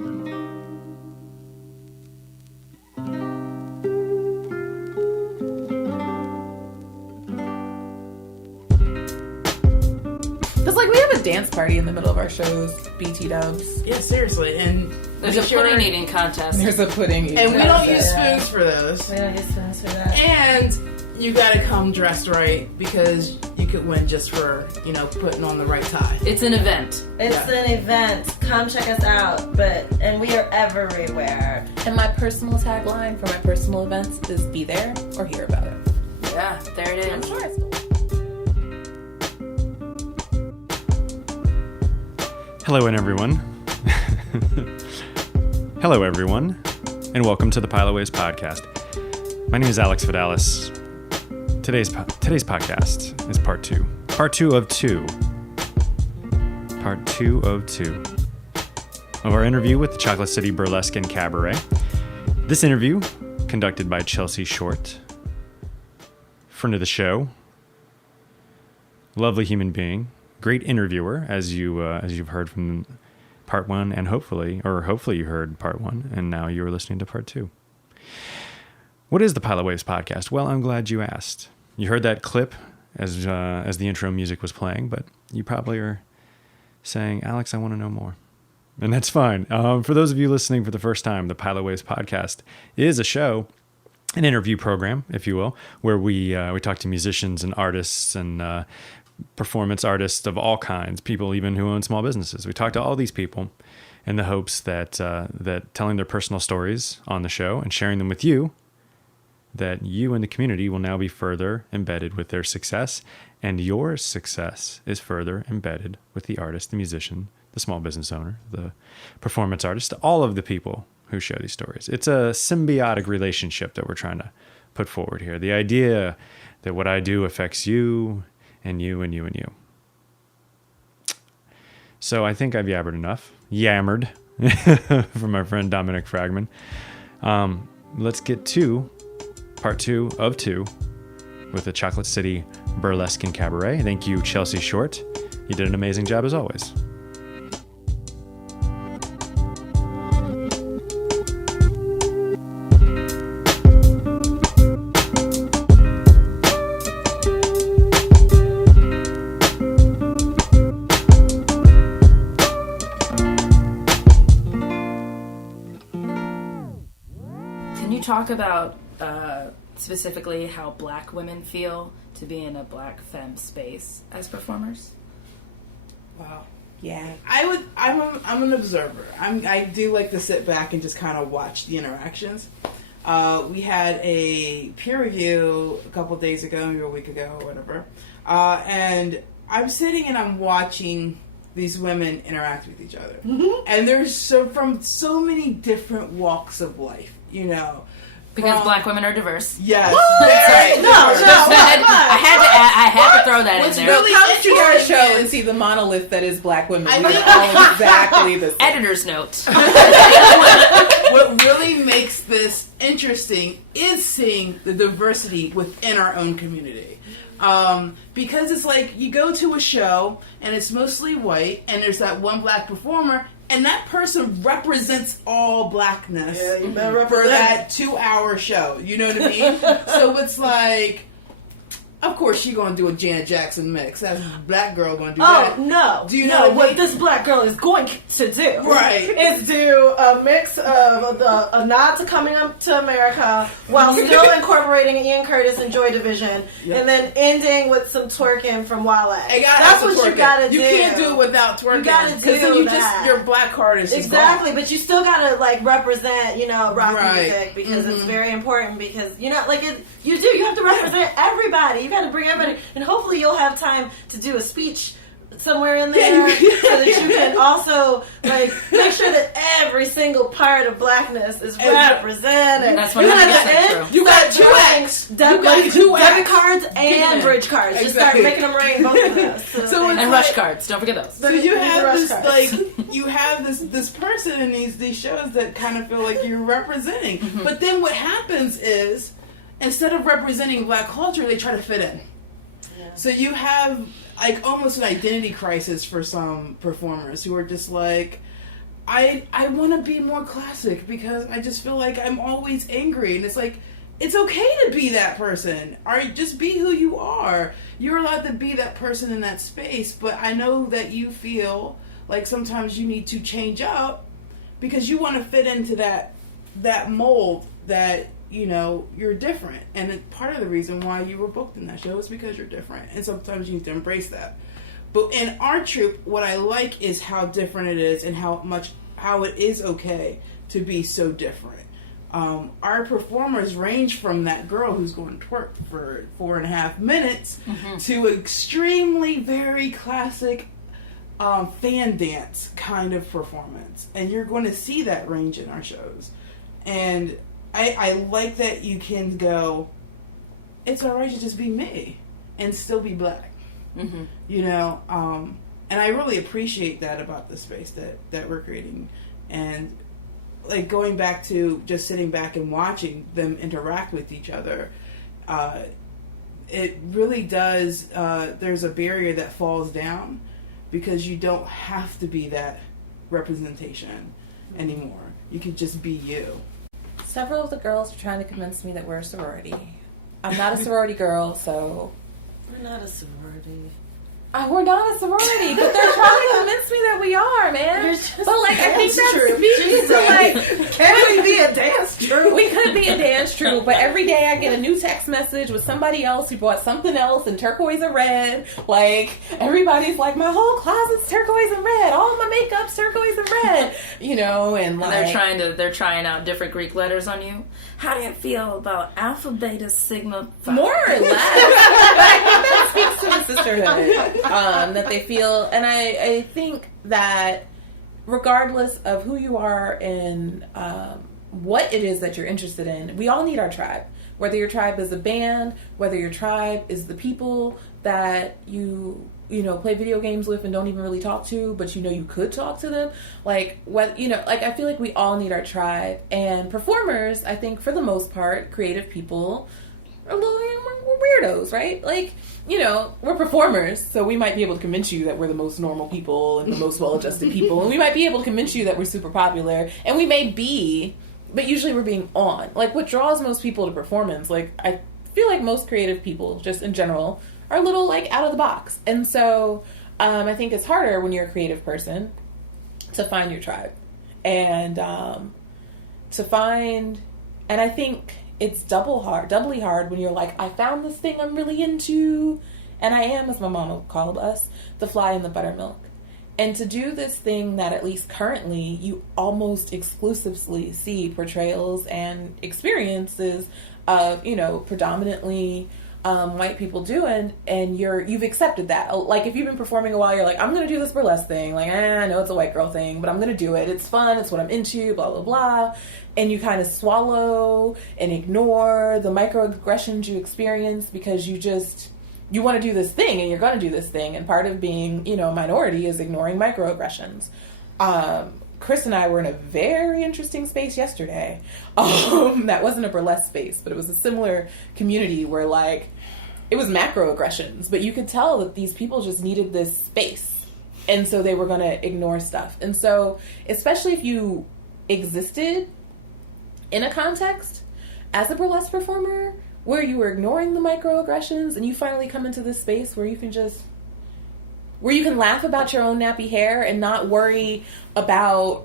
It's like we have a dance party in the middle of our shows, BT dubs. Yeah, seriously. And there's a pudding eating contest. There's a pudding eating and we contest. don't use spoons for those. We don't use spoons for that. And you gotta come dressed right because you could win just for, putting on the right tie. It's an event. It's an event. Come check us out. And we are everywhere. And my personal tagline for my personal events is be there or hear about it. Yeah, there it is. I'm sure it's cool. Hello, everyone. Hello, everyone, and welcome to the Piloways podcast. My name is Alex Vidalis. Today's podcast is part two. Part two of two of our interview with the Chocolate City Burlesque and Cabaret. This interview, conducted by Chelsea Short, friend of the show, lovely human being, great interviewer, as you've heard from part one, and hopefully you heard part one, and now you are listening to part two. What is the Piloways podcast? Well, I'm glad you asked. You heard that clip as the intro music was playing, but you probably are saying, Alex, I want to know more. And that's fine. For those of you listening for the first time, the Piloways podcast is a show, an interview program, if you will, where we talk to musicians and artists and performance artists of all kinds, people even who own small businesses. We talk to all these people in the hopes that telling their personal stories on the show and sharing them with you, that you and the community will now be further embedded with their success, and your success is further embedded with the artist, the musician, the small business owner, the performance artist, all of the people who share these stories. It's a symbiotic relationship that we're trying to put forward here. The idea that what I do affects you, and you, and you, and you. So I think I've yammered from my friend Dominic Fragman. Let's get to part two of two with the Chocolate City Burlesque and Cabaret. Thank you, Chelsea Short. You did an amazing job as always. Talk about specifically how black women feel to be in a black femme space as performers. Wow. Yeah. I'm an observer. I do like to sit back and just kind of watch the interactions. We had a peer review a couple days ago, maybe a week ago or whatever. And I'm sitting and I'm watching these women interact with each other. Mm-hmm. And there's from so many different walks of life, Because black women are diverse. Yes. I had to throw that in there. Really come to our show and see the monolith that is black women. We are all exactly the same. Editor's note. What really makes this interesting is seeing the diversity within our own community. Because it's like you go to a show and it's mostly white and there's that one black performer and that person represents all blackness for that 2-hour show. You know what I mean? So it's like, of course she's going to do a Janet Jackson mix. That's a black girl going to do that. Oh, no. Do you know what this black girl is going to do? Right. Is do a mix of a nod to coming up to America while still incorporating Ian Curtis and Joy Division, and then ending with some twerking from Wale. That's what you gotta do. You can't do it without twerking. You gotta do then you that. your black card is exactly, but you still gotta represent, rock right. music because it's very important. Because you have to represent everybody. You got to bring everybody, and hopefully you'll have time to do a speech somewhere in there so that you can also make sure that every single part of blackness is represented. That's what true. You got two acts. Debit cards and bridge cards. Just start making them rain, both of those. And rush cards. Don't forget those. So you have this person in these shows that kind of feel like you're representing. Mm-hmm. But then what happens is, instead of representing black culture, they try to fit in. Yeah. So you have almost an identity crisis for some performers who are just like, I want to be more classic because I just feel like I'm always angry, and it's like, it's okay to be that person. Or just be who you are. You're allowed to be that person in that space, but I know that you feel like sometimes you need to change up because you want to fit into that mold that, you know, you're different. And part of the reason why you were booked in that show is because you're different. And sometimes you need to embrace that. But in our troupe, what I like is how different it is and how it is okay to be so different. Our performers range from that girl who's going to twerk for 4.5 minutes to extremely very classic fan dance kind of performance. And you're going to see that range in our shows. And I like that you can go, it's alright to just be me and still be black. Mm-hmm. You know, and I really appreciate that about the space that we're creating. And like going back to just sitting back and watching them interact with each other, it really does, there's a barrier that falls down because you don't have to be that representation anymore. You can just be you. Several of the girls are trying to convince me that we're a sorority. I'm not a sorority girl, so... We're not a sorority. We're not a sorority, but they're trying to convince me that we are, man. But like, I think that's true. speaking to like, can we be a dance troupe? we could be a dance troupe, but every day I get a new text message with somebody else who bought something else in turquoise and red. Like, everybody's like, my whole closet's turquoise and red. All my makeup's turquoise and red. You know, and like... they're trying out different Greek letters on you. How do you feel about Alpha, Beta, Sigma, Phi? More or less. But I think that speaks to the sisterhood. That they feel, and I think that regardless of who you are and what it is that you're interested in, we all need our tribe. Whether your tribe is a band, whether your tribe is the people that you know, play video games with and don't even really talk to, but you know you could talk to them. Like, what, you know, like, I feel like we all need our tribe. And performers, I think for the most part, creative people are we're weirdos, right? Like, you know, we're performers, so we might be able to convince you that we're the most normal people and the most well-adjusted people, and we might be able to convince you that we're super popular, and we may be, but usually we're being on. Like, what draws most people to performance, like, I feel like most creative people, just in general, are a little, like, out of the box. And so, I think it's harder when you're a creative person to find your tribe. And, and I think it's doubly hard when you're like, I found this thing I'm really into, and I am, as my mama called us, the fly in the buttermilk. And to do this thing that at least currently you almost exclusively see portrayals and experiences of, you know, predominantly white people doing, and you've accepted that. Like, if you've been performing a while, you're like, I'm gonna do this burlesque thing. Like, I know it's a white girl thing, but I'm gonna do it. It's fun. It's what I'm into. Blah blah blah. And you kind of swallow and ignore the microaggressions you experience because you want to do this thing, and you're gonna do this thing. And part of being, you know, a minority is ignoring microaggressions. Chris and I were in a very interesting space yesterday. That wasn't a burlesque space, but it was a similar community where, like, it was macroaggressions, but you could tell that these people just needed this space. And so they were going to ignore stuff. And so, especially if you existed in a context as a burlesque performer where you were ignoring the microaggressions, and you finally come into this space where you can laugh about your own nappy hair and not worry about,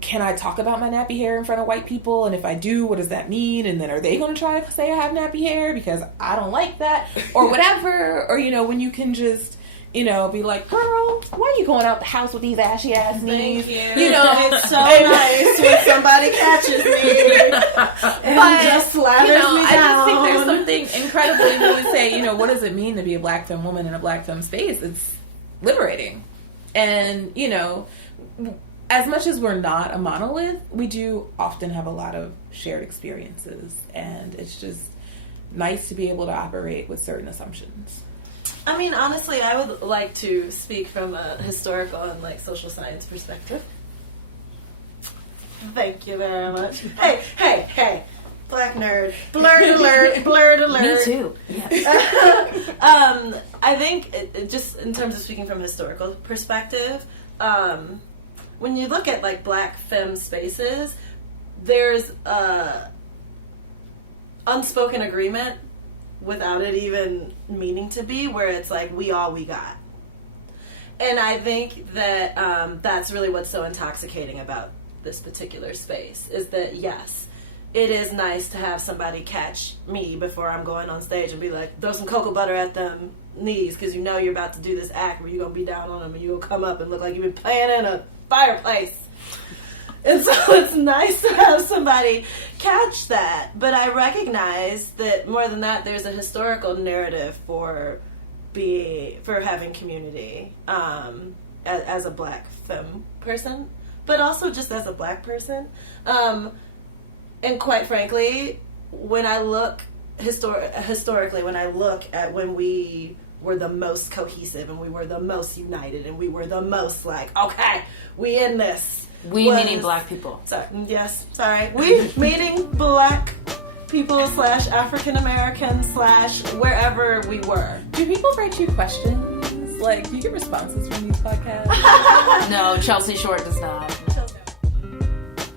can I talk about my nappy hair in front of white people? And if I do, what does that mean? And then are they going to try to say I have nappy hair because I don't like that? Or whatever. Or, you know, when you can just, you know, be like, girl, why are you going out the house with these ashy ass knees? Thank you. You know, it's so nice when somebody catches me and just slathers you know, me down. I just think there's something incredibly, when we say, you know, what does it mean to be a black femme woman in a black femme space? It's liberating. And, you know, as much as we're not a monolith, we do often have a lot of shared experiences. And it's just nice to be able to operate with certain assumptions. I mean, honestly, I would like to speak from a historical and, like, social science perspective. Thank you very much. Hey. Black nerd. Blurred alert. Me too. Yes. I think, just in terms of speaking from a historical perspective, when you look at like black femme spaces, there's unspoken agreement without it even meaning to be, where it's like we all we got. And I think that that's really what's so intoxicating about this particular space, is that yes, it is nice to have somebody catch me before I'm going on stage and be like, throw some cocoa butter at them knees, because you know you're about to do this act where you're going to be down on them and you're going to come up and look like you've been playing in a fireplace. And so it's nice to have somebody catch that. But I recognize that more than that, there's a historical narrative for having community as a black femme person, but also just as a black person. And quite frankly, when I look historically, when I look at when we were the most cohesive and we were the most united and we were the most like, okay, we in this. We meaning black people. Sorry, yes, sorry. We meaning black people / African American / wherever we were. Do people write you questions? Like, do you get responses from these podcasts? No, Chelsea Short does not.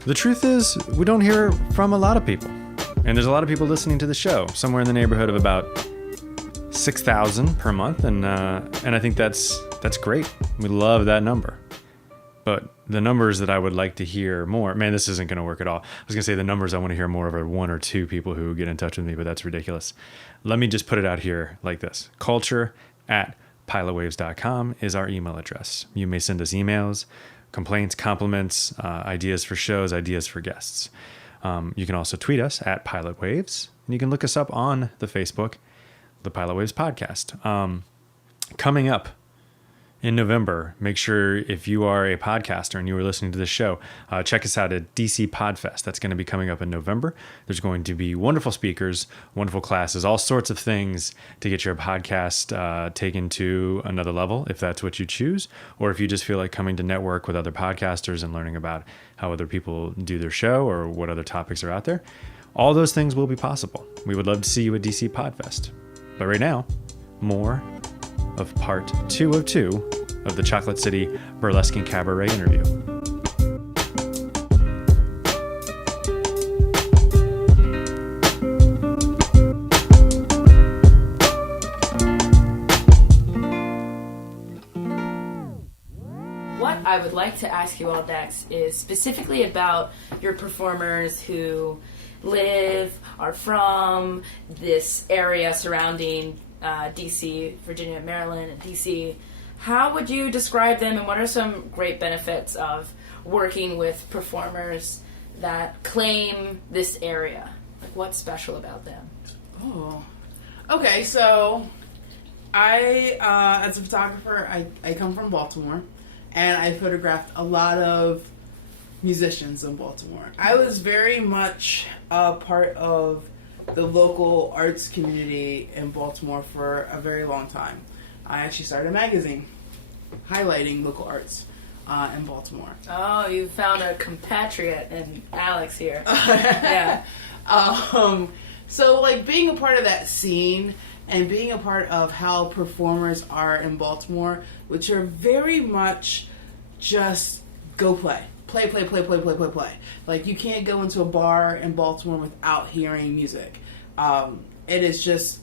The truth is, we don't hear from a lot of people. And there's a lot of people listening to the show, somewhere in the neighborhood of about 6,000 per month. And I think that's great. We love that number. But the numbers that I would like to hear more, man, this isn't going to work at all. I was going to say the numbers I want to hear more of are 1 or 2 people who get in touch with me, but that's ridiculous. Let me just put it out here like this. culture@pilotwaves.com is our email address. You may send us emails, complaints, compliments, ideas for shows, ideas for guests. You can also tweet us at Pilot Waves, and you can look us up on the Facebook, the Pilot Waves Podcast. Coming up in November, make sure if you are a podcaster and you are listening to this show, check us out at DC Podfest. That's going to be coming up in November. There's going to be wonderful speakers, wonderful classes, all sorts of things to get your podcast taken to another level, if that's what you choose, or if you just feel like coming to network with other podcasters and learning about how other people do their show or what other topics are out there. All those things will be possible. We would love to see you at DC Podfest. But right now, more of part 2 of 2 of the Chocolate City Burlesque and Cabaret interview. What I would like to ask you all next is specifically about your performers who are from this area surrounding DC, Virginia, Maryland, and DC. How would you describe them, and what are some great benefits of working with performers that claim this area? Like, what's special about them? Oh, okay. So, I, as a photographer, I come from Baltimore, and I photographed a lot of musicians in Baltimore. I was very much a part of the local arts community in Baltimore for a very long time. I actually started a magazine highlighting local arts in Baltimore. Oh, you found a compatriot in Alex here. Yeah. So, like, being a part of that scene and being a part of how performers are in Baltimore, which are very much just go play. Play. Like, you can't go into a bar in Baltimore without hearing music. It is just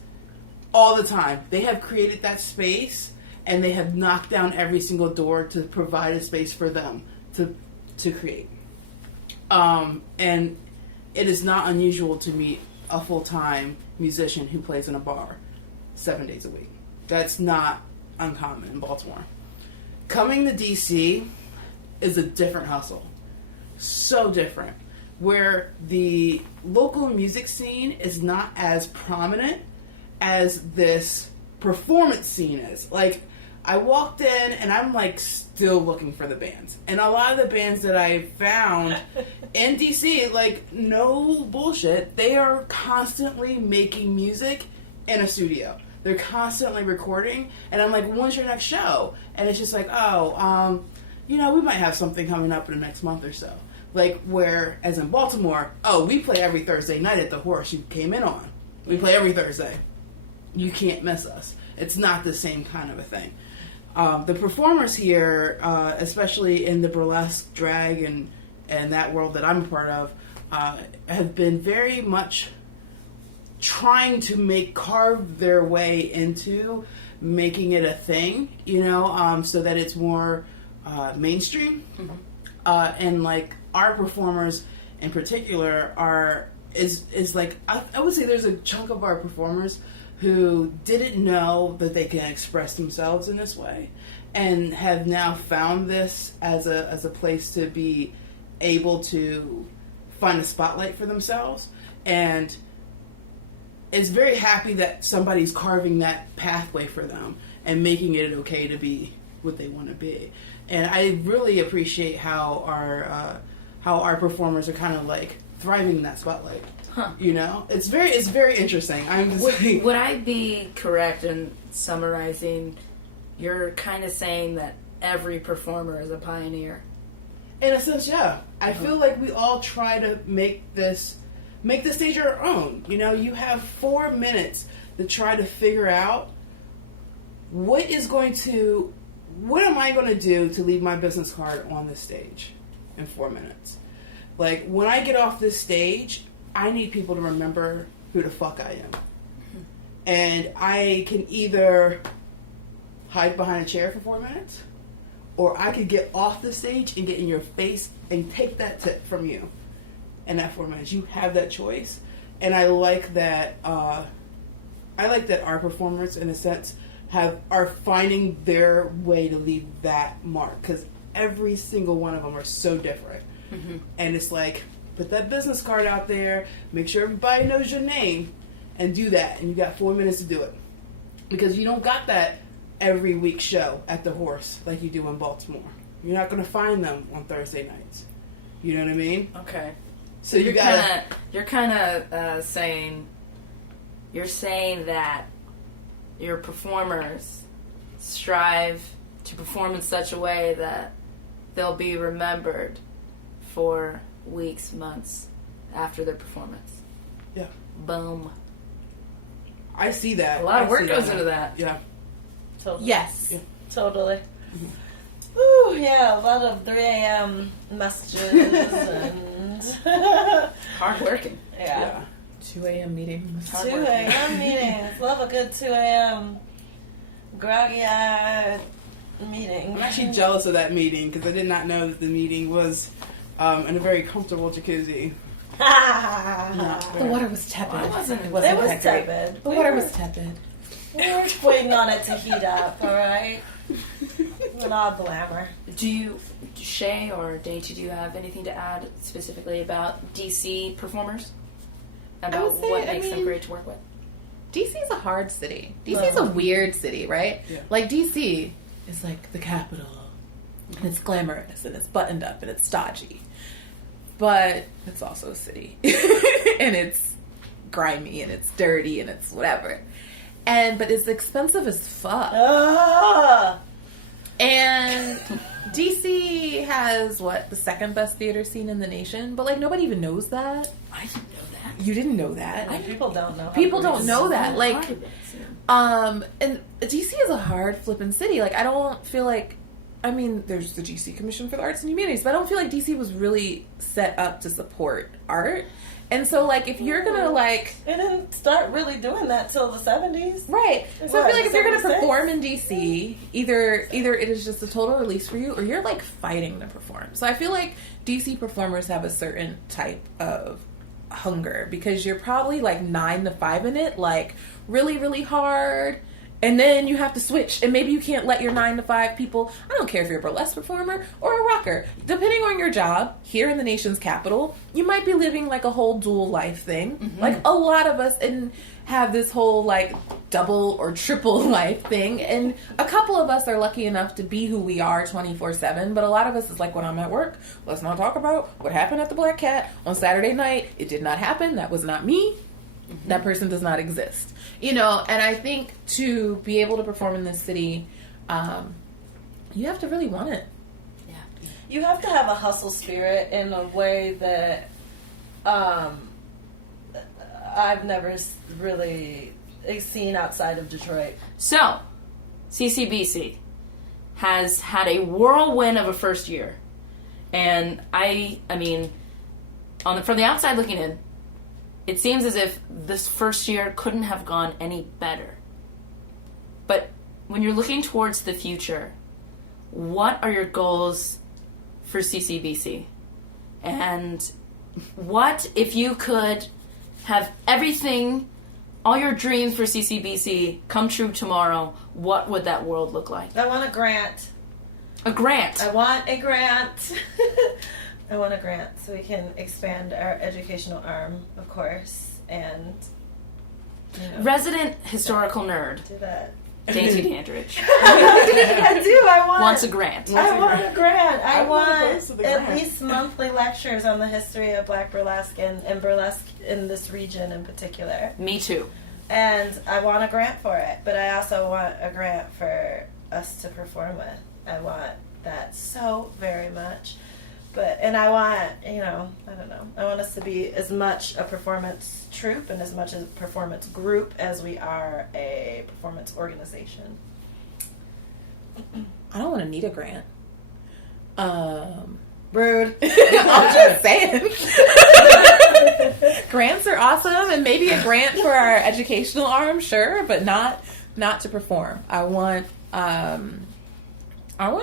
all the time. They have created that space, and they have knocked down every single door to provide a space for them to create. And it is not unusual to meet a full-time musician who plays in a bar 7 days a week. That's not uncommon in Baltimore. Coming to DC is a different hustle. So different. Where the local music scene is not as prominent as this performance scene is. Like, I walked in and I'm like still looking for the bands. And a lot of the bands that I found in DC, like, no bullshit, they are constantly making music in a studio. They're constantly recording. And I'm like, when's your next show? And it's just like, we might have something coming up in the next month or so. Like, whereas in Baltimore, we play every Thursday night at the Horse you came in on. We play every Thursday. You can't miss us. It's not the same kind of a thing. the performers here, especially in the burlesque, drag, and that world that I'm a part of, have been very much trying to carve their way into making it a thing, so that it's more mainstream. And like our performers in particular is like, I would say there's a chunk of our performers who didn't know that they can express themselves in this way, and have now found this as a place to be able to find a spotlight for themselves, and is very happy that somebody's carving that pathway for them and making it okay to be what they want to be. And I really appreciate how our performers are kind of like thriving in that spotlight. Huh. It's very interesting. I'm just would I be correct in summarizing? You're kind of saying that every performer is a pioneer. In a sense, yeah. I feel like we all try to make the stage our own. You have 4 minutes to try to figure out what am I going to do to leave my business card on this stage in 4 minutes. Like, when I get off this stage, I need people to remember who the fuck I am. And I can either hide behind a chair for 4 minutes, or I could get off the stage and get in your face and take that tip from you in that 4 minutes. You have that choice. And I like that our performers, in a sense, are finding their way to leave that mark, because every single one of them are so different. And it's like, put that business card out there, make sure everybody knows your name, and do that. And you got 4 minutes to do it, because you don't got that every week show at the Horse like you do in Baltimore. You're not going to find them on Thursday nights. You know what I mean? Okay. So you're kind of saying that your performers strive to perform in such a way that they'll be remembered for weeks, months after their performance. Yeah. Boom. I see that. A lot of work goes into that. Yeah. Totally. Yes. Yeah. Totally. Ooh, yeah, a lot of 3 a.m. messages and Hard working. yeah. 2 a.m. meetings. 2 a.m. meetings. Love a good 2 a.m. groggy-eyed meeting. I'm actually jealous of that meeting, because I did not know that the meeting was in a very comfortable jacuzzi. The water was tepid. Why wasn't it? It Wasn't was that great. tepid. The water was tepid. We were waiting on it to heat up, alright? With all glamour. Do you, Shay or Dainty, do you have anything to add specifically about DC performers? About would say, what makes them great to work with? DC is a hard city. DC is a weird city, right? Yeah. Like, DC is like the capital. And it's glamorous, and it's buttoned up, and it's stodgy. But it's also a city. And it's grimy, and it's dirty, and it's whatever. But it's expensive as fuck. And DC has, the second best theater scene in the nation? But, like, nobody even knows that. I didn't know that. You didn't know that. People don't know. People don't know that. Like, Hard. and DC is a hard flipping city. Like, I don't feel like, there's the GC Commission for the Arts and Humanities, but I don't feel like DC was really set up to support art. And so, like, if you're gonna, like... It didn't start really doing that till the 70s. Right. So I feel like if you're gonna 76? perform in DC, either it is just a total release for you, or you're, like, fighting to perform. So I feel like DC performers have a certain type of hunger, because you're probably, like, 9 to 5 in it, like, really, really hard... And then you have to switch, and maybe you can't let your 9 to 5 people, I don't care if you're a burlesque performer or a rocker, depending on your job here in the nation's capital, you might be living like a whole dual life thing. Mm-hmm. Like a lot of us have this whole like double or triple life thing, and a couple of us are lucky enough to be who we are 24/7, but a lot of us is like, when I'm at work, let's not talk about what happened at the Black Cat on Saturday night. It did not happen. That was not me. Mm-hmm. That person does not exist. And I think to be able to perform in this city, you have to really want it. Yeah. You have to have a hustle spirit in a way that I've never really seen outside of Detroit. So, C.C.B.C. has had a whirlwind of a first year. And I mean, from the outside looking in, it seems as if this first year couldn't have gone any better. But when you're looking towards the future, what are your goals for C.C.B.C? And what if you could have everything, all your dreams for C.C.B.C come true tomorrow, what would that world look like? I want a grant. A grant? I want a grant. I want a grant so we can expand our educational arm, of course, and, you know, Resident historical nerd, do that. Dainty Dandridge, I do. I want. wants a grant. I want a grant. I I'm want opposed to the at grant. least monthly lectures on the history of Black burlesque and burlesque in this region in particular. Me too. And I want a grant for it, but I also want a grant for us to perform with. I want that so very much. And I want, you know, I don't know. I want us to be as much a performance troupe and as much a performance group as we are a performance organization. I don't want to need a grant. Rude. I'm just saying. Grants are awesome, and maybe a grant for our educational arm, sure, but not to perform. I want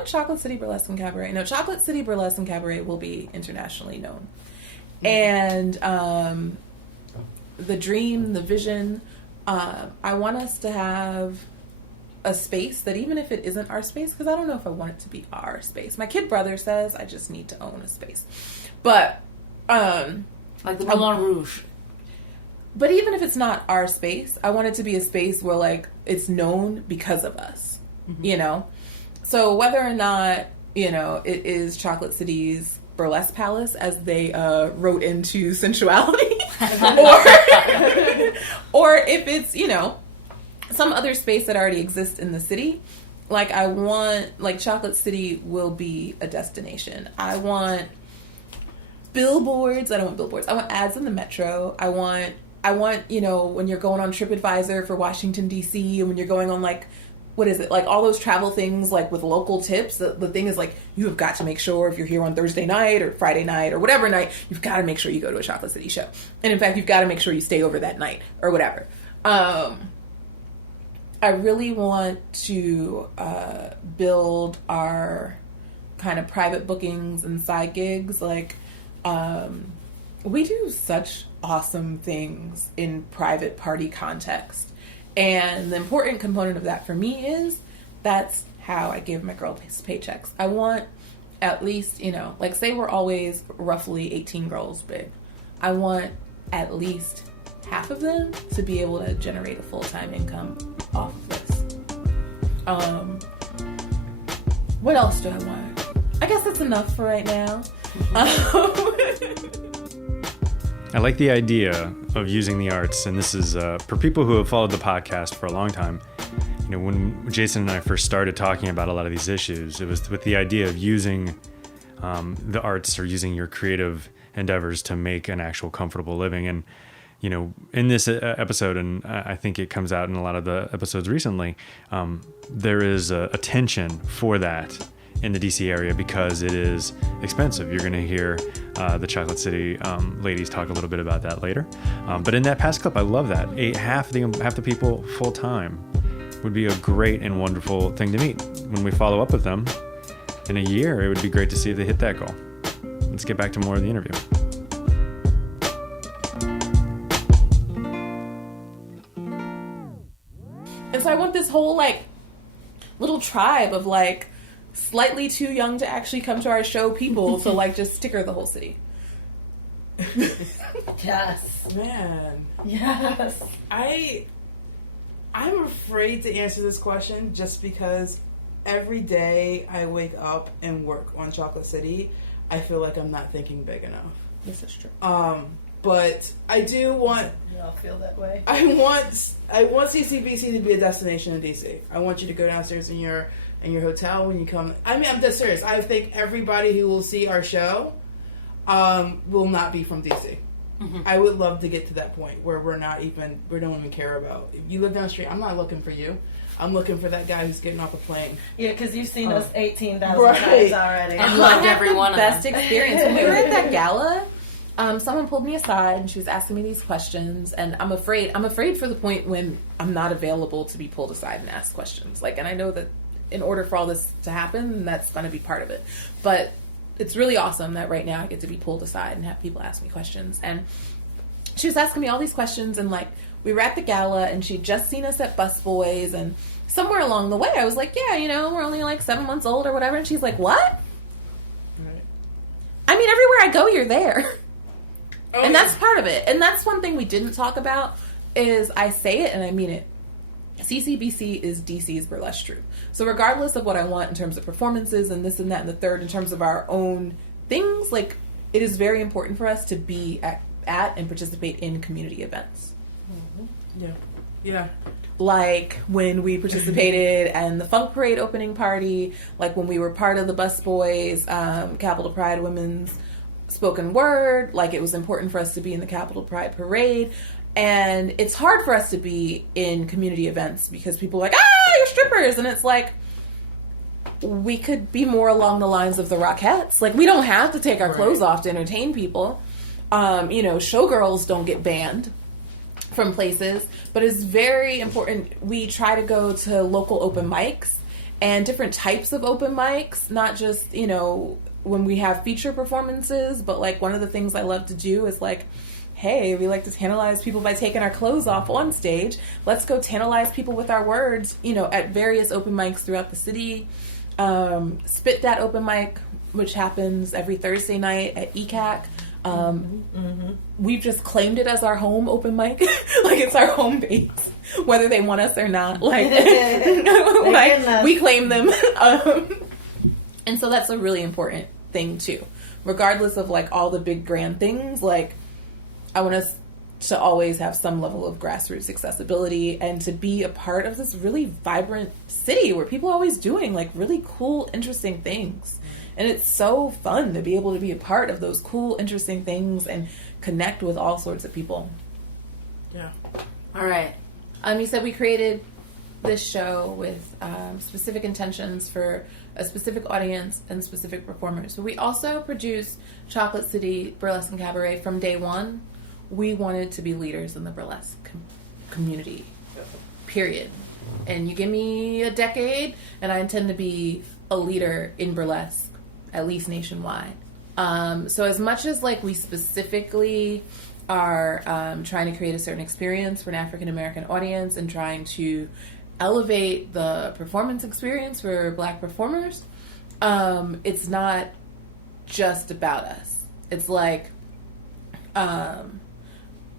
Chocolate City Burlesque and Cabaret. No, Chocolate City Burlesque and Cabaret will be internationally known. And the dream, the vision, I want us to have a space that even if it isn't our space, because I don't know if I want it to be our space. My kid brother says I just need to own a space. But Like the Moulin Rouge. But even if it's not our space, I want it to be a space where, like, it's known because of us, you know? So whether or not, you know, it is Chocolate City's Burlesque Palace, as they wrote into Sensuality, or if it's, you know, some other space that already exists in the city, like, I want, like, Chocolate City will be a destination. I want billboards. I don't want billboards. I want ads in the metro. I want, you know, when you're going on TripAdvisor for Washington, D.C., and when you're going on, like, what is it? Like, all those travel things, like, with local tips. The thing is, like, you have got to make sure if you're here on Thursday night or Friday night or whatever night, you've got to make sure you go to a Chocolate City show. And, in fact, you've got to make sure you stay over that night or whatever. I really want to build our kind of private bookings and side gigs. Like, we do such awesome things in private party context. And the important component of that for me is that's how I give my girls paychecks. I want at least, you know, like, say we're always roughly 18 girls big. I want at least half of them to be able to generate a full-time income off of this. What else do I want? I guess that's enough for right now. I like the idea of using the arts, and this is for people who have followed the podcast for a long time. You know, when Jason and I first started talking about a lot of these issues, it was with the idea of using the arts or using your creative endeavors to make an actual comfortable living. And, you know, in this episode, and I think it comes out in a lot of the episodes recently, there is a tension for that in the DC area because it is expensive. You're going to hear the Chocolate City ladies talk a little bit about that later. But in that past clip, I love that. Half the people full time would be a great and wonderful thing to meet. When we follow up with them in a year, it would be great to see if they hit that goal. Let's get back to more of the interview. And so I want this whole, like, little tribe of, like, slightly too young to actually come to our show people to, like, just sticker the whole city. Yes. Man. Yes. I'm afraid to answer this question just because every day I wake up and work on Chocolate City, I feel like I'm not thinking big enough. This is true. But I do want... We all feel that way. I want C.C.B.C to be a destination in DC. I want you to go downstairs in your hotel when you come. I mean, I'm dead serious. I think everybody who will see our show will not be from DC. Mm-hmm. I would love to get to that point where we don't even care about. If you live down the street, I'm not looking for you. I'm looking for that guy who's getting off a plane. Yeah, because you've seen us 18,000 Right. times already. And loved every one of them. Best experience. When we were at that gala, someone pulled me aside and she was asking me these questions, and I'm afraid for the point when I'm not available to be pulled aside and ask questions. Like, and I know that in order for all this to happen, that's going to be part of it. But it's really awesome that right now I get to be pulled aside and have people ask me questions. And she was asking me all these questions, and like, we were at the gala and she'd just seen us at Busboys, and somewhere along the way I was like, yeah, you know, we're only like 7 months old or whatever. And she's like, what? Right. I mean, everywhere I go, you're there. Oh, And that's part of it. And that's one thing we didn't talk about is I say it and I mean it. C.C.B.C. is DC's burlesque troupe. So regardless of what I want in terms of performances and this and that and the third, in terms of our own things, like, it is very important for us to be at and participate in community events. Yeah. Yeah. Like when we participated in the Funk Parade opening party, like when we were part of the Busboys, Capitol Pride Women's spoken word, like it was important for us to be in the Capitol Pride Parade. And it's hard for us to be in community events because people are like, you're strippers. And it's like, we could be more along the lines of the Rockettes. Like, we don't have to take our clothes off to entertain people. You know, showgirls don't get banned from places, but it's very important. We try to go to local open mics and different types of open mics, not just, you know, when we have feature performances, but like one of the things I love to do is like, hey, we like to tantalize people by taking our clothes off on stage. Let's go tantalize people with our words, you know, at various open mics throughout the city. Spit That open mic, which happens every Thursday night at ECAC. We've just claimed it as our home open mic. Like, it's our home base, whether they want us or not. Like, like we claim them. And so that's a really important thing too. Regardless of like all the big grand things, like, I want us to always have some level of grassroots accessibility and to be a part of this really vibrant city where people are always doing like really cool, interesting things. And it's so fun to be able to be a part of those cool, interesting things and connect with all sorts of people. Yeah. All right. You said we created this show with specific intentions for a specific audience and specific performers. But we also produced Chocolate City Burlesque and Cabaret from day one. We wanted to be leaders in the burlesque community, period. And you give me a decade, and I intend to be a leader in burlesque, at least nationwide. So as much as like we specifically are trying to create a certain experience for an African American audience and trying to elevate the performance experience for Black performers, it's not just about us. It's like,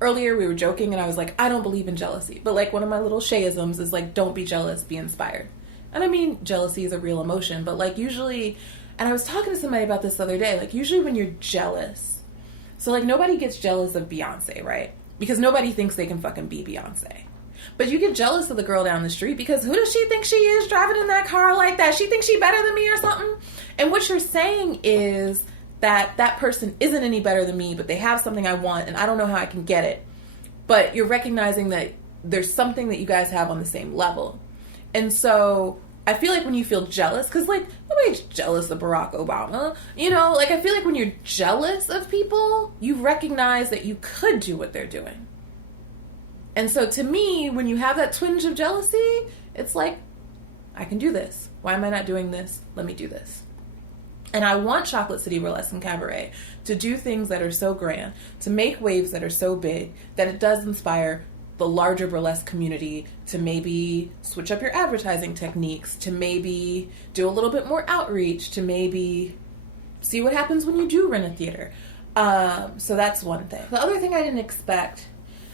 earlier we were joking and I was like, I don't believe in jealousy. But like one of my little Shayisms is like, don't be jealous, be inspired. And I mean, jealousy is a real emotion, but like usually, and I was talking to somebody about this the other day, like usually when you're jealous, so like nobody gets jealous of Beyonce, right? Because nobody thinks they can fucking be Beyonce. But you get jealous of the girl down the street because who does she think she is driving in that car like that? She thinks she better than me or something? And what you're saying is that that person isn't any better than me, but they have something I want and I don't know how I can get it. But you're recognizing that there's something that you guys have on the same level. And so I feel like when you feel jealous, because like nobody's jealous of Barack Obama, you know, like I feel like when you're jealous of people, you recognize that you could do what they're doing. And so to me, when you have that twinge of jealousy, it's like, I can do this. Why am I not doing this? Let me do this. And I want Chocolate City Burlesque and Cabaret to do things that are so grand, to make waves that are so big, that it does inspire the larger burlesque community to maybe switch up your advertising techniques, to maybe do a little bit more outreach, to maybe see what happens when you do rent a theater. So that's one thing. The other thing I didn't expect,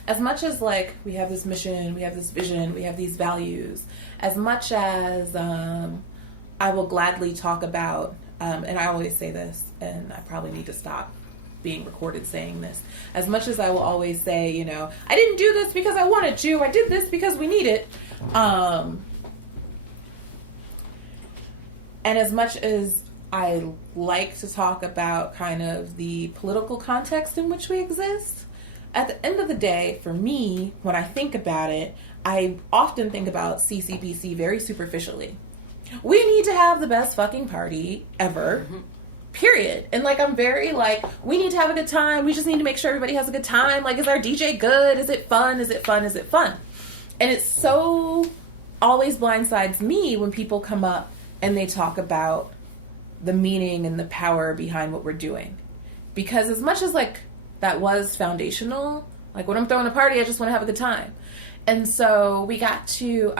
as much as like we have this mission, we have this vision, we have these values, as much as I will gladly talk about, and I always say this, and I probably need to stop being recorded saying this, as much as I will always say, you know, I didn't do this because I wanted to, I did this because we need it. And as much as I like to talk about kind of the political context in which we exist, at the end of the day, for me, when I think about it, I often think about C.C.B.C. very superficially. We need to have the best fucking party ever. Period. And like, I'm very like, we need to have a good time. We just need to make sure everybody has a good time. Like, is our DJ good? Is it fun? Is it fun? Is it fun? And it's so always blindsides me when people come up and they talk about the meaning and the power behind what we're doing. Because as much as like that was foundational, like when I'm throwing a party, I just want to have a good time. And so we got to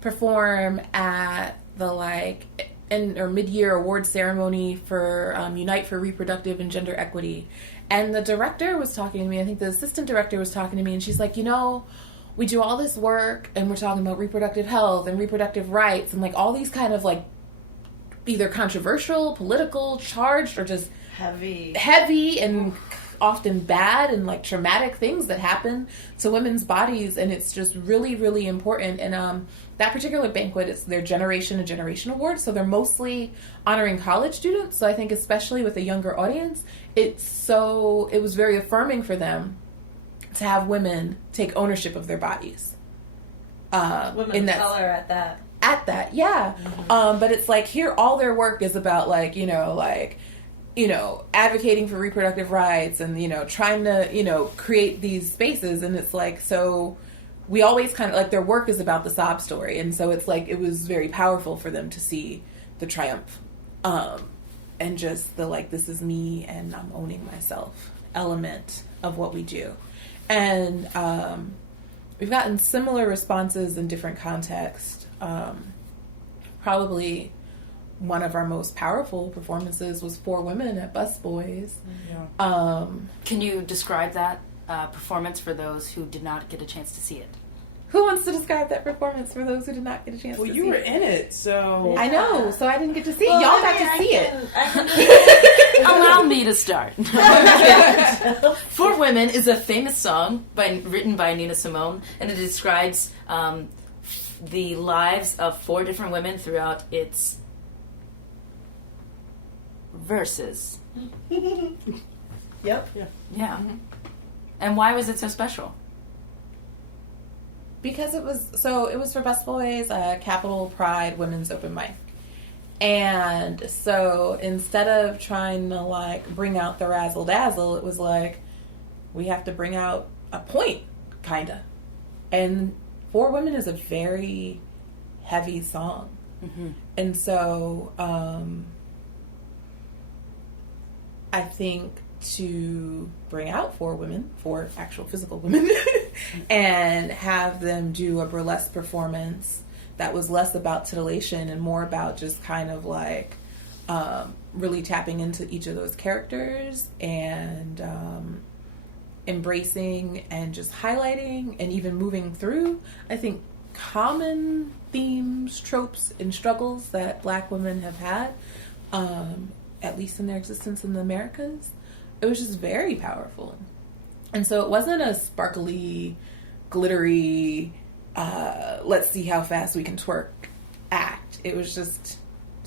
perform at the like mid-year award ceremony for Unite for Reproductive and Gender Equity. And the director was talking to me, I think the assistant director was talking to me, and she's like, you know, we do all this work and we're talking about reproductive health and reproductive rights and like all these kind of like either controversial, political, charged, or just heavy and often bad and like traumatic things that happen to women's bodies, and it's just really, really important. And that particular banquet, it's their Generation Award, so they're mostly honoring college students. So I think especially with a younger audience, it was very affirming for them to have women take ownership of their bodies. Women of color at that. Yeah. Mm-hmm. But it's like here, all their work is about advocating for reproductive rights and, trying to, create these spaces. And it's like, so we always kind of like their work is about the sob story. And so it's like, it was very powerful for them to see the triumph, and just the, like, this is me and I'm owning myself element of what we do. And, we've gotten similar responses in different contexts. Probably one of our most powerful performances was 4 women at Busboys. Yeah. Can you describe that performance for those who did not get a chance to see it? Who wants to describe that performance for those who did not get a chance to see it? Well, you were in it, so... I know, so I didn't get to see it. Y'all got to see it. Allow me to start. 4 Women is a famous song written by Nina Simone, and it describes the lives of 4 different women throughout its verses. Yep. Yeah. And why was it so special? Because it was for Busboys, Capital Pride Women's Open Mic. And so instead of trying to like bring out the razzle dazzle, it was like, we have to bring out a point, kinda. And 4 Women is a very heavy song. Mm-hmm. And so I think to bring out 4 women, 4 actual physical women, and have them do a burlesque performance that was less about titillation and more about just kind of like really tapping into each of those characters and embracing and just highlighting and even moving through, I think, common themes, tropes, and struggles that Black women have had, at least in their existence in the Americas. It was just very powerful. And so it wasn't a sparkly, glittery, let's see how fast we can twerk act. It was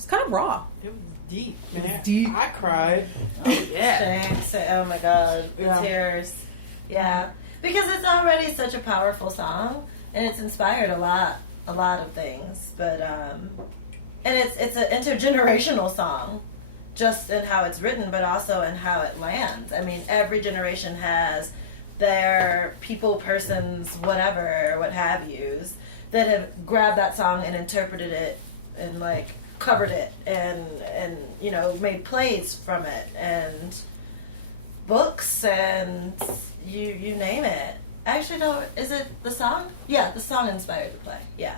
kind of raw. It was deep. Man. It was deep. I cried. Oh, yeah. Thanks. Oh my God. The tears. Yeah. Because it's already such a powerful song, and it's inspired a lot of things. But, and it's an intergenerational song. Just in how it's written, but also in how it lands. I mean, every generation has their people, persons, whatever, what have yous, that have grabbed that song and interpreted it and, like, covered it and made plays from it and books and you name it. Actually, no, is it the song? Yeah, the song inspired the play, yeah.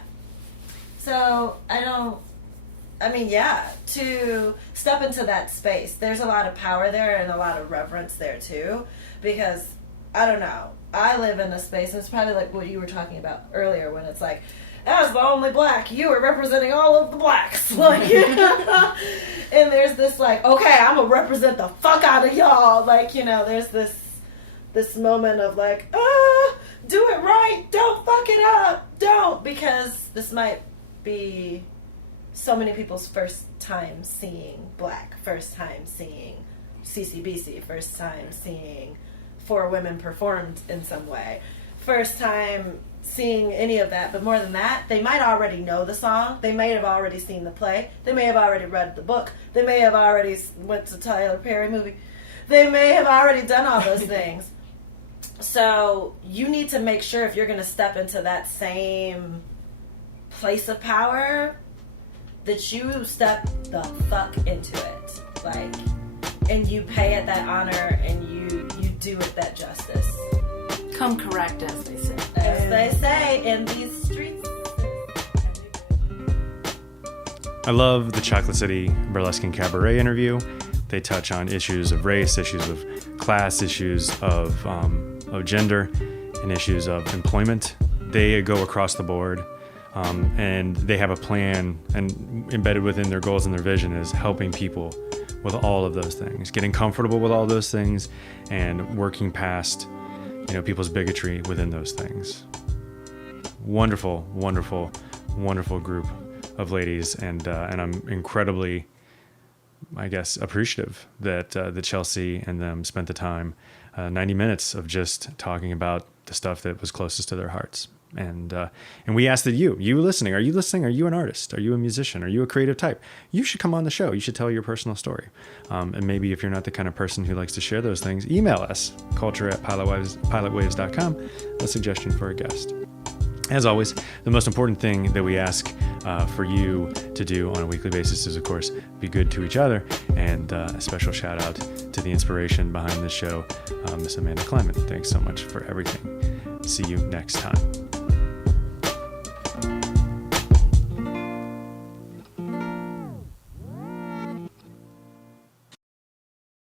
So, to step into that space, there's a lot of power there and a lot of reverence there too, because, I don't know, I live in a space, and it's probably like what you were talking about earlier, when it's like, as the only Black, you are representing all of the Blacks, like, and there's this like, okay, I'm gonna represent the fuck out of y'all, like, there's this moment of like, do it right, don't fuck it up, don't, because this might be so many people's first time seeing Black, first time seeing C.C.B.C, first time seeing for women performed in some way. First time seeing any of that, but more than that, they might already know the song. They may have already seen the play. They may have already read the book. They may have already went to Tyler Perry movie. They may have already done all those things. So you need to make sure if you're going to step into that same place of power that you step the fuck into it. Like, and you pay it that honor and you do it that justice. Come correct, as they say. As they say in these streets. I love the Chocolate City Burlesque and Cabaret interview. They touch on issues of race, issues of class, issues of gender, and issues of employment. They go across the board, and they have a plan, and embedded within their goals and their vision is helping people with all of those things, getting comfortable with all those things, and working past, people's bigotry within those things. Wonderful, wonderful, wonderful group of ladies, and I'm incredibly, I guess, appreciative that Chelsea and them spent the time, 90 minutes of just talking about the stuff that was closest to their hearts. And we asked that you listening, are you listening? Are you an artist? Are you a musician? Are you a creative type? You should come on the show. You should tell your personal story. And maybe if you're not the kind of person who likes to share those things, email us, culture@pilotwaves.com, a suggestion for a guest. As always, the most important thing that we ask for you to do on a weekly basis is, of course, be good to each other. And a special shout out to the inspiration behind this show, Miss Amanda Clement. Thanks so much for everything. See you next time.